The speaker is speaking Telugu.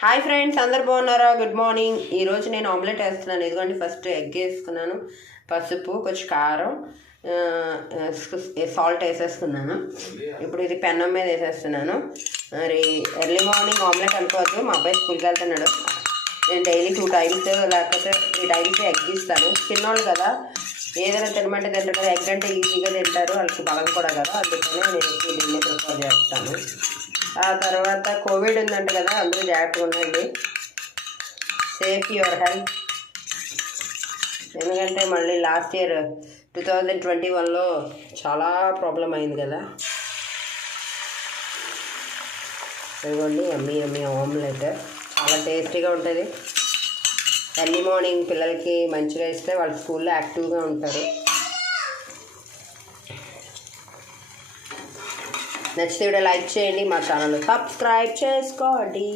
హాయ్ ఫ్రెండ్స్, అందరు బాగున్నారా? Good morning. ఈరోజు నేను ఆమ్లెట్ వేస్తున్నాను. ఇదిగోండి, ఫస్ట్ ఎగ్ వేసుకున్నాను, పసుపు, కొంచెం కారం, సాల్ట్ వేసేసుకున్నాను. ఇప్పుడు ఇది పెన్నం మీద వేసేస్తున్నాను. మరి ఎర్లీ మార్నింగ్ ఆమ్లెట్ అనుకోవద్దు, మా అబ్బాయి స్కూల్కి వెళ్తున్నాడు. నేను డైలీ 2 టైమ్స్ లేకపోతే 3 టైమ్స్ ఎగ్ ఇస్తాను. చిన్నోళ్ళు కదా, ఏదైనా తినమంటే తింటారు కదా. ఎగ్ అంటే ఈజీగా తింటారు, వాళ్ళకి బలం కూడా కదా, అందుకనే నేను దీన్ని ప్రిఫర్ చేస్తాను. ఆ తర్వాత కోవిడ్ ఉందంట కదా, అందరూ జాగ్రత్తగా ఉండండి. Safe your health. ఎందుకంటే మళ్ళీ లాస్ట్ ఇయర్ 2021లో చాలా ప్రాబ్లం అయింది కదా. ఇదిగోండి, అమ్మీ ఆమ్లెట్ చాలా టేస్టీగా ఉంటుంది. ఎర్లీ మార్నింగ్ పిల్లలకి మంచిగా ఇస్తే వాళ్ళు స్కూల్లో యాక్టివ్గా ఉంటారు. నచ్చితే వీడియో లైక్ చేయండి, మా ఛానల్ సబ్స్క్రైబ్ చేసుకోండి.